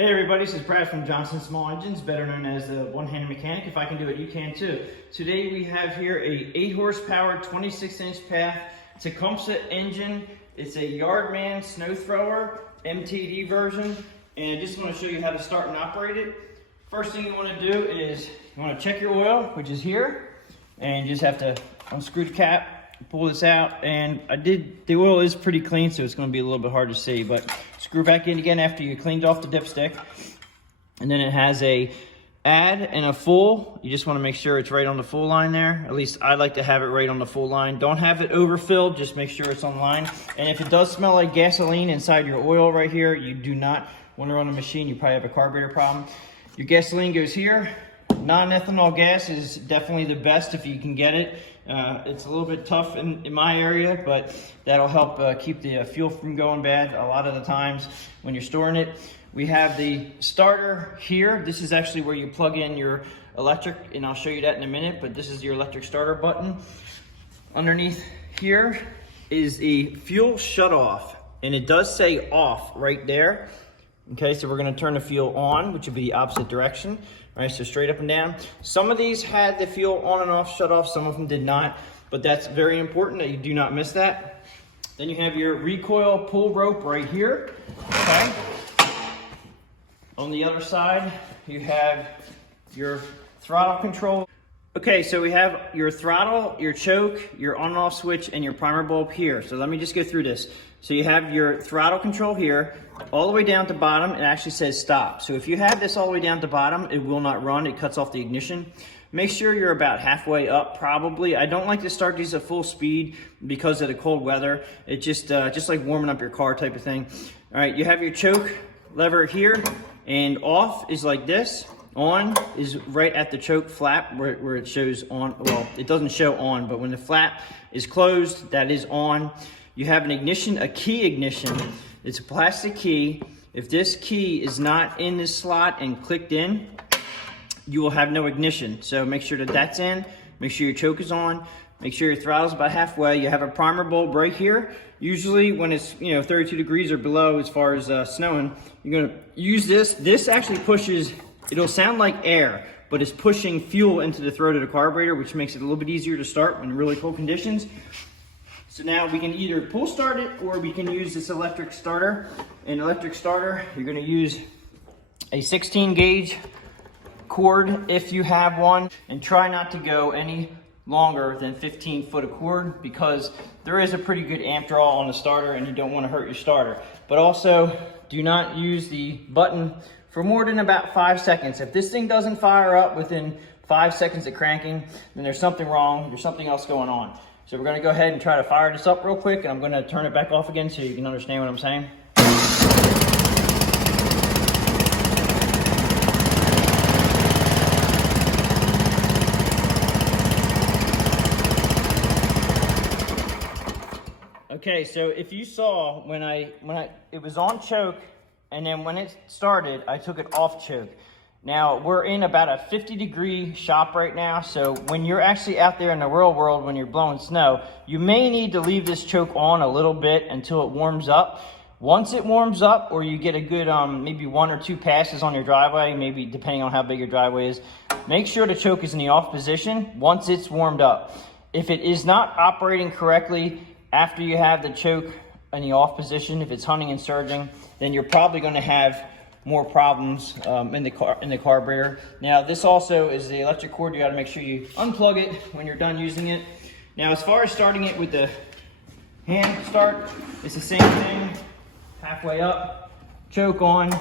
Hey everybody, this is Brad from Johnson Small Engines, better known as the one-handed mechanic. If I can do it, you can too. Today we have here a 8 horsepower, 26-inch path Tecumseh engine. It's a Yardman snow thrower, MTD version, and I just want to show you how to start and operate it. First thing you want to do is you want to check your oil, which is here, and you just have to unscrew the cap, pull this out, and the oil is pretty clean, so it's going to be a little bit hard to see, but screw back in again after you cleaned off the dipstick. And then it has a add and a full. You just want to make sure it's right on the full line there. At least I like to have it right on the full line. Don't have it overfilled, just make sure it's on line. And if it does smell like gasoline inside your oil right here, you do not want to run a machine. You probably have a carburetor problem. Your gasoline goes here. Non-ethanol gas is definitely the best if you can get it. It's a little bit tough in my area, but that'll help keep the fuel from going bad a lot of the times when you're storing it. We have the starter here. This is actually where you plug in your electric, and I'll show you that in a minute, but this is your electric starter button. Underneath here is the fuel shutoff, and it does say off right there. Okay, so we're gonna turn the fuel on, which would be the opposite direction. All right, so straight up and down. Some of these had the fuel on and off shut off, some of them did not, but that's very important that you do not miss that. Then you have your recoil pull rope right here, okay? On the other side, you have your throttle control. Okay, so we have your throttle, your choke, your on and off switch, and your primer bulb here. So let me just go through this. So you have your throttle control here, all the way down to bottom. It actually says stop. So if you have this all the way down to bottom, it will not run. It cuts off the ignition. Make sure you're about halfway up, probably. I don't like to start these at full speed because of the cold weather. It's just like warming up your car type of thing. All right, you have your choke lever here, and off is like this. On is right at the choke flap where it shows on. Well, it doesn't show on, but when the flap is closed, that is on. You have an ignition, a key ignition. It's a plastic key. If this key is not in this slot and clicked in, you will have no ignition. So make sure that that's in. Make sure your choke is on. Make sure your throttle's about halfway. You have a primer bulb right here. Usually when it's 32 degrees or below as far as snowing, you're gonna use this. This actually pushes. It'll sound like air, but it's pushing fuel into the throat of the carburetor, which makes it a little bit easier to start when really cold conditions. So now we can either pull start it, or we can use this electric starter. An electric starter, you're gonna use a 16 gauge cord if you have one, and try not to go any longer than 15 foot of cord, because there is a pretty good amp draw on the starter and you don't want to hurt your starter. But also, do not use the button for more than about 5 seconds. If this thing doesn't fire up within 5 seconds of cranking, then there's something wrong, there's something else going on. So we're gonna go ahead and try to fire this up real quick, and I'm gonna turn it back off again so you can understand what I'm saying. Okay, so if you saw when it was on choke, and then when it started, I took it off choke. Now, we're in about a 50-degree shop right now, so when you're actually out there in the real world, when you're blowing snow, you may need to leave this choke on a little bit until it warms up. Once it warms up, or you get a good maybe 1 or 2 passes on your driveway, maybe depending on how big your driveway is, make sure the choke is in the off position once it's warmed up. If it is not operating correctly after you have the choke in the off position, if it's hunting and surging, then you're probably going to have more problems in the carburetor. Now, this also is the electric cord. You got to make sure you unplug it when you're done using it. Now, as far as starting it with the hand start, it's the same thing. Halfway up, choke on,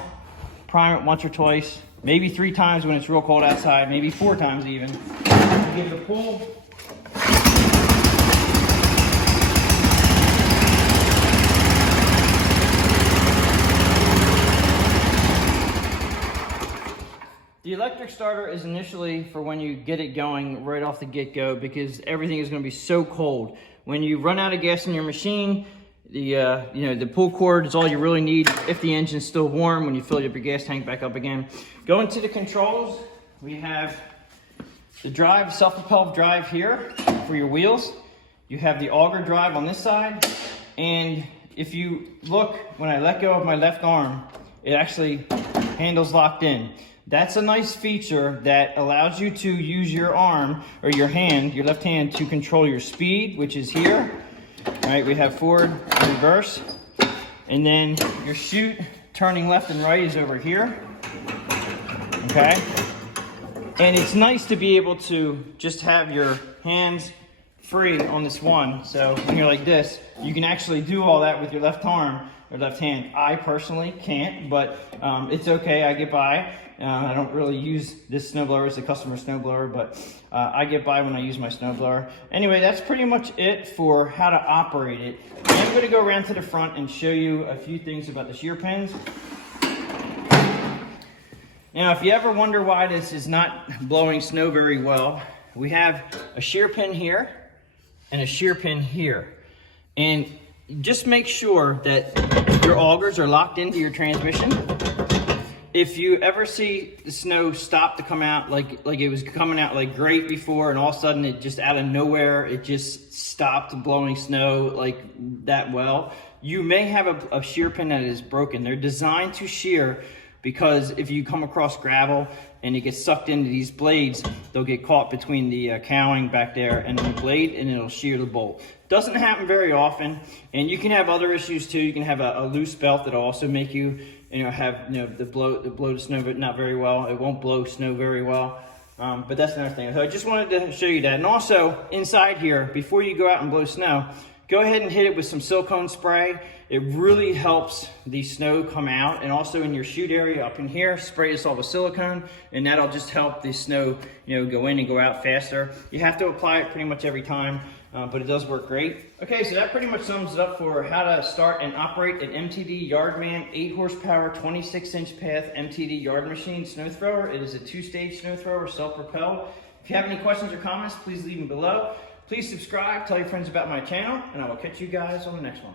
prime it once or twice, maybe 3 times when it's real cold outside, maybe 4 times even. Give it a pull. The electric starter is initially for when you get it going right off the get-go, because everything is going to be so cold. When you run out of gas in your machine, the pull cord is all you really need if the engine's still warm when you fill up your gas tank back up again. Going to the controls, we have the drive, self-propelled drive here for your wheels. You have the auger drive on this side, and if you look, when I let go of my left arm, it actually handles locked in. That's a nice feature that allows you to use your arm or your hand, your left hand, to control your speed, which is here. All right, we have forward and reverse. And then your chute, turning left and right, is over here. Okay? And it's nice to be able to just have your hands free on this one. So when you're like this, you can actually do all that with your left arm or left hand. I personally can't, but it's okay, I get by. I don't really use this snowblower as a customer snowblower, but I get by when I use my snowblower. Anyway, that's pretty much it for how to operate it. I'm going to go around to the front and show you a few things about the shear pins. Now, if you ever wonder why this is not blowing snow very well, we have a shear pin here and a shear pin here. And just make sure that your augers are locked into your transmission. If you ever see the snow stop to come out like it was coming out like great before, and all of a sudden it just out of nowhere, it just stopped blowing snow like that well, you may have a shear pin that is broken. They're designed to shear because if you come across gravel and it gets sucked into these blades, they'll get caught between the cowling back there and the blade, and it'll shear the bolt. Doesn't happen very often, and you can have other issues too. You can have a loose belt that'll also make you have the blow the snow, but not very well. It won't blow snow very well. But that's another thing. So I just wanted to show you that. And also inside here, before you go out and blow snow, go ahead and hit it with some silicone spray. It really helps the snow come out. And also in your chute area up in here, spray this all with silicone, and that'll just help the snow go in and go out faster. You have to apply it pretty much every time, but it does work great. Okay, so that pretty much sums it up for how to start and operate an MTD Yardman 8 horsepower 26-inch path MTD yard machine snow thrower. It is a 2-stage snow thrower, self-propelled. If you have any questions or comments, please leave them below. Please subscribe, tell your friends about my channel, and I will catch you guys on the next one.